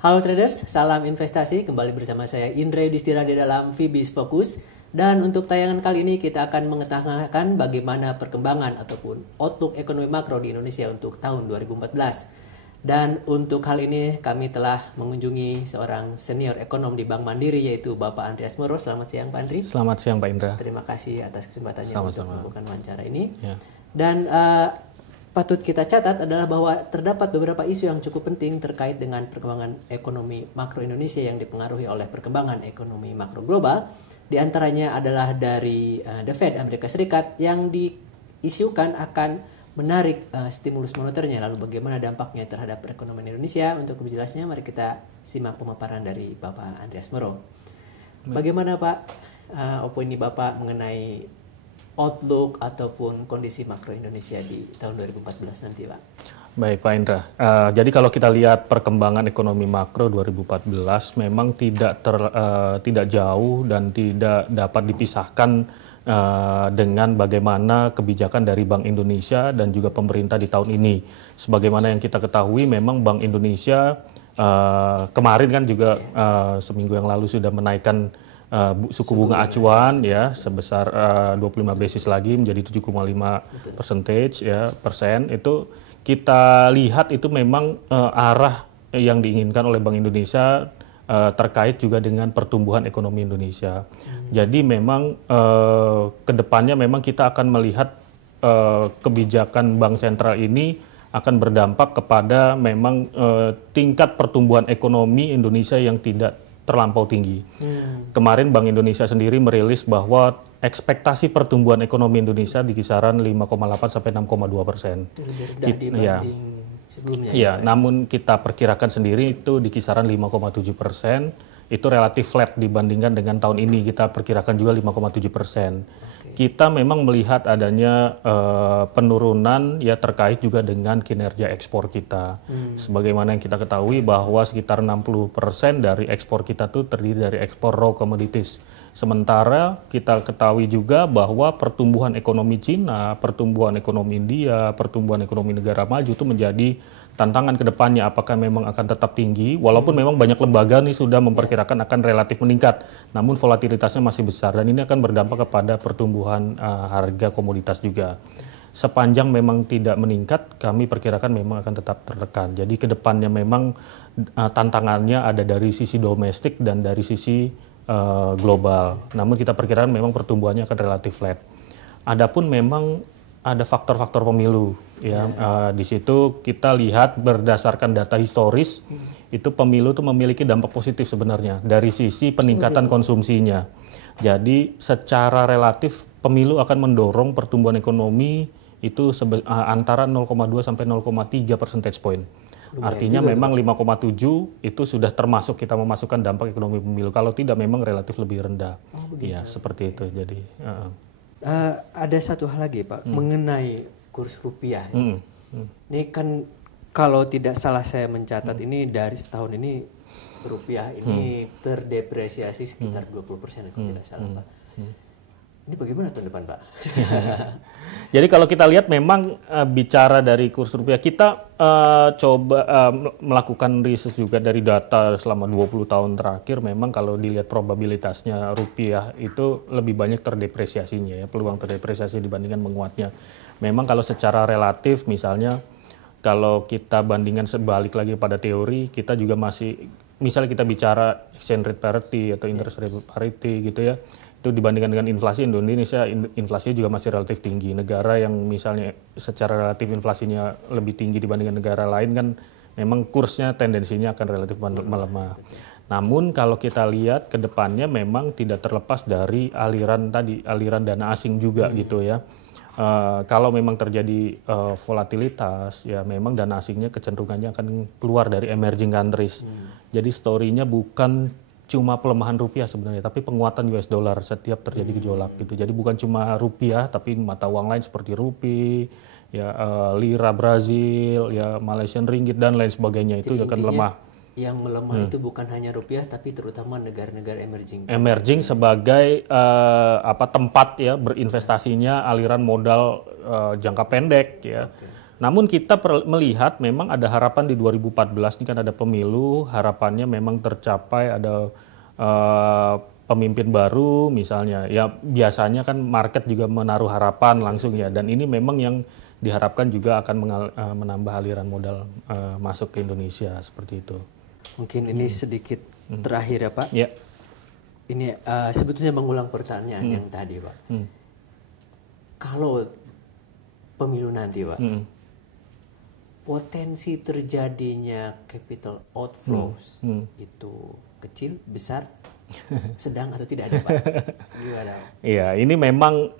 Halo traders, salam investasi. Kembali bersama saya Indra Yudhistira di dalam Fibis Focus. Dan untuk tayangan kali ini kita akan mengetahui bagaimana perkembangan ataupun outlook ekonomi makro di Indonesia untuk tahun 2014. Dan untuk hal ini kami telah mengunjungi seorang senior ekonom di Bank Mandiri yaitu Bapak Andreas Moro. Selamat siang Pak Andri. Selamat siang Pak Indra. Terima kasih atas kesempatannya untuk melakukan wawancara ini. Ya. Dan patut kita catat adalah bahwa terdapat beberapa isu yang cukup penting terkait dengan perkembangan ekonomi makro Indonesia yang dipengaruhi oleh perkembangan ekonomi makro global. Di antaranya adalah dari The Fed Amerika Serikat yang diisukan akan menarik stimulus moneternya. Lalu bagaimana dampaknya terhadap perekonomian Indonesia? Untuk lebih jelasnya mari kita simak pemaparan dari Bapak Andreas Moro. Bagaimana Pak opini Bapak mengenai outlook ataupun kondisi makro Indonesia di tahun 2014 nanti, Pak? Baik, Pak Indra. Jadi kalau kita lihat perkembangan ekonomi makro 2014 memang tidak jauh dan tidak dapat dipisahkan dengan bagaimana kebijakan dari Bank Indonesia dan juga pemerintah di tahun ini. Sebagaimana yang kita ketahui, memang Bank Indonesia kemarin kan juga seminggu yang lalu sudah menaikkan suku bunga acuan ya sebesar 25 basis lagi menjadi 7,5% itu kita lihat itu memang arah yang diinginkan oleh Bank Indonesia terkait juga dengan pertumbuhan ekonomi Indonesia. Jadi memang kedepannya memang kita akan melihat kebijakan Bank Sentral ini akan berdampak kepada memang tingkat pertumbuhan ekonomi Indonesia yang tidak terlampau tinggi. Kemarin Bank Indonesia sendiri merilis bahwa ekspektasi pertumbuhan ekonomi Indonesia di kisaran 5,8 sampai 6,2%. Sebelumnya. Ya, namun kita perkirakan sendiri itu di kisaran 5,7%. Itu relatif flat dibandingkan dengan tahun ini kita perkirakan juga 5,7%. Kita memang melihat adanya penurunan ya terkait juga dengan kinerja ekspor kita. Sebagaimana yang kita ketahui bahwa sekitar 60% dari ekspor kita tuh terdiri dari ekspor raw commodities. Sementara kita ketahui juga bahwa pertumbuhan ekonomi Cina, pertumbuhan ekonomi India, pertumbuhan ekonomi negara maju itu menjadi tantangan ke depannya. Apakah memang akan tetap tinggi, walaupun memang banyak lembaga nih sudah memperkirakan akan relatif meningkat, namun volatilitasnya masih besar dan ini akan berdampak kepada pertumbuhan harga komoditas juga. Sepanjang memang tidak meningkat, kami perkirakan memang akan tetap tertekan. Jadi ke depannya memang tantangannya ada dari sisi domestik dan dari sisi global. Namun kita perkirakan memang pertumbuhannya akan relatif flat. Adapun memang ada faktor-faktor pemilu ya. Di situ kita lihat berdasarkan data historis itu pemilu itu memiliki dampak positif sebenarnya dari sisi peningkatan konsumsinya. Jadi secara relatif pemilu akan mendorong pertumbuhan ekonomi itu antara 0,2 sampai 0,3 percentage point. Artinya memang 5,7 itu sudah termasuk kita memasukkan dampak ekonomi pemilu. Kalau tidak memang relatif lebih rendah. Ya seperti itu. Jadi ada satu hal lagi Pak mengenai kurs rupiah. Ini kan kalau tidak salah saya mencatat ini dari setahun ini rupiah ini terdepresiasi sekitar 20% kalau tidak salah Pak. Ini bagaimana tahun depan Pak? Jadi kalau kita lihat memang bicara dari kurs rupiah, kita coba melakukan riset juga dari data selama 20 tahun terakhir. Memang kalau dilihat probabilitasnya rupiah itu lebih banyak terdepresiasinya ya, peluang terdepresiasi dibandingkan menguatnya. Memang kalau secara relatif misalnya kalau kita bandingkan sebalik lagi pada teori, kita juga masih, misalnya kita bicara exchange rate parity atau interest rate parity gitu ya, itu dibandingkan dengan inflasi Indonesia, inflasinya juga masih relatif tinggi. Negara yang misalnya secara relatif inflasinya lebih tinggi dibandingkan negara lain kan memang kursnya tendensinya akan relatif melemah. Namun kalau kita lihat ke depannya memang tidak terlepas dari aliran dana asing juga gitu ya. Kalau memang terjadi volatilitas ya memang dana asingnya kecenderungannya akan keluar dari emerging countries. Jadi story-nya bukan cuma pelemahan rupiah sebenarnya, tapi penguatan US dollar setiap terjadi gejolak gitu. Jadi bukan cuma rupiah, tapi mata uang lain seperti rupiah, ya lira Brazil, ya Malaysian ringgit dan lain sebagainya. Jadi itu akan melemah. Yang melemah itu bukan hanya rupiah, tapi terutama negara-negara emerging. Emerging sebagai tempat ya berinvestasinya aliran modal jangka pendek ya. Namun kita melihat memang ada harapan di 2014 ini kan ada pemilu, harapannya memang tercapai, ada pemimpin baru misalnya. Ya biasanya kan market juga menaruh harapan langsung ya, dan ini memang yang diharapkan juga akan menambah aliran modal masuk ke Indonesia seperti itu. Mungkin ini sedikit terakhir ya Pak. Ya. Ini sebetulnya mengulang pertanyaan yang tadi Pak. Kalau pemilu nanti Pak, potensi terjadinya capital outflows itu kecil, besar, sedang atau tidak ada Pak? Gimana? Iya, ini memang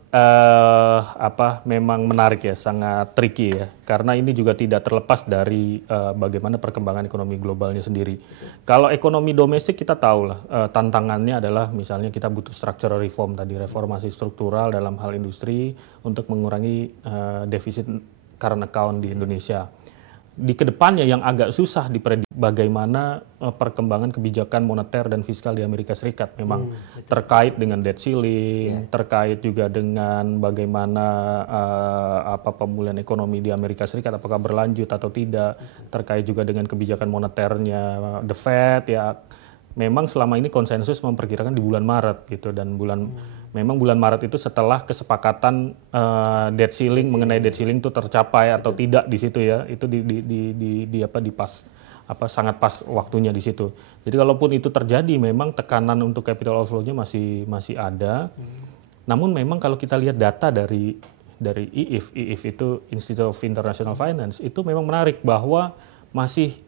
memang menarik ya, sangat tricky ya, karena ini juga tidak terlepas dari bagaimana perkembangan ekonomi globalnya sendiri. Kalau ekonomi domestik kita tahu lah tantangannya adalah misalnya kita butuh structural reform tadi, reformasi struktural dalam hal industri untuk mengurangi defisit current account di Indonesia. Di kedepannya yang agak susah diprediksi bagaimana perkembangan kebijakan moneter dan fiskal di Amerika Serikat memang terkait dengan debt ceiling, terkait juga dengan bagaimana pemulihan ekonomi di Amerika Serikat apakah berlanjut atau tidak, terkait juga dengan kebijakan moneternya The Fed ya. Memang selama ini konsensus memperkirakan di bulan Maret gitu, dan memang bulan Maret itu setelah kesepakatan debt ceiling mengenai debt ceiling itu tercapai atau tidak di situ ya, itu sangat pas waktunya di situ. Jadi kalaupun itu terjadi memang tekanan untuk capital outflow-nya masih ada. Namun memang kalau kita lihat data dari IIF itu Institute of International Finance, itu memang menarik bahwa masih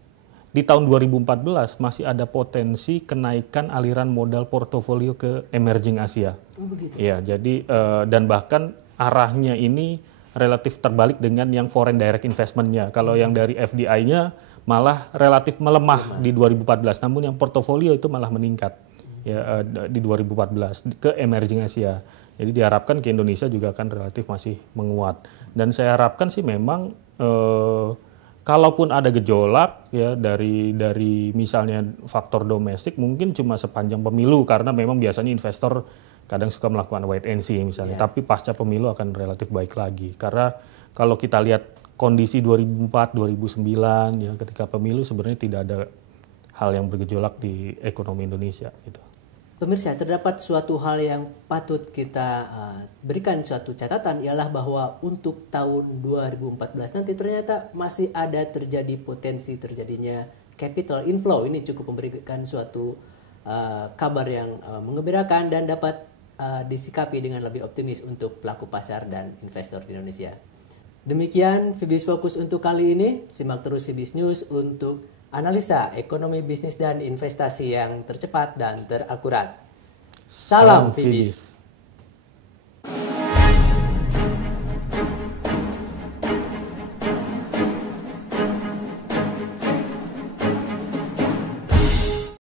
di tahun 2014 masih ada potensi kenaikan aliran modal portofolio ke emerging Asia. Ya, jadi dan bahkan arahnya ini relatif terbalik dengan yang foreign direct investment-nya. Kalau yang dari FDI-nya malah relatif melemah di 2014, namun yang portofolio itu malah meningkat ya di 2014 ke emerging Asia. Jadi diharapkan ke Indonesia juga akan relatif masih menguat. Dan saya harapkan sih memang kalaupun ada gejolak ya dari misalnya faktor domestik mungkin cuma sepanjang pemilu, karena memang biasanya investor kadang suka melakukan wait and see misalnya. Tapi pasca pemilu akan relatif baik lagi. Karena kalau kita lihat kondisi 2004, 2009 ya ketika pemilu sebenarnya tidak ada hal yang bergejolak di ekonomi Indonesia gitu. Pemirsa, terdapat suatu hal yang patut kita berikan suatu catatan, ialah bahwa untuk tahun 2014 nanti ternyata masih ada terjadi potensi terjadinya capital inflow. Ini cukup memberikan suatu kabar yang menggembirakan dan dapat disikapi dengan lebih optimis untuk pelaku pasar dan investor di Indonesia. Demikian Fibis Fokus untuk kali ini. Simak terus Fibis News untuk analisa ekonomi, bisnis, dan investasi yang tercepat dan terakurat. Salam Fibis.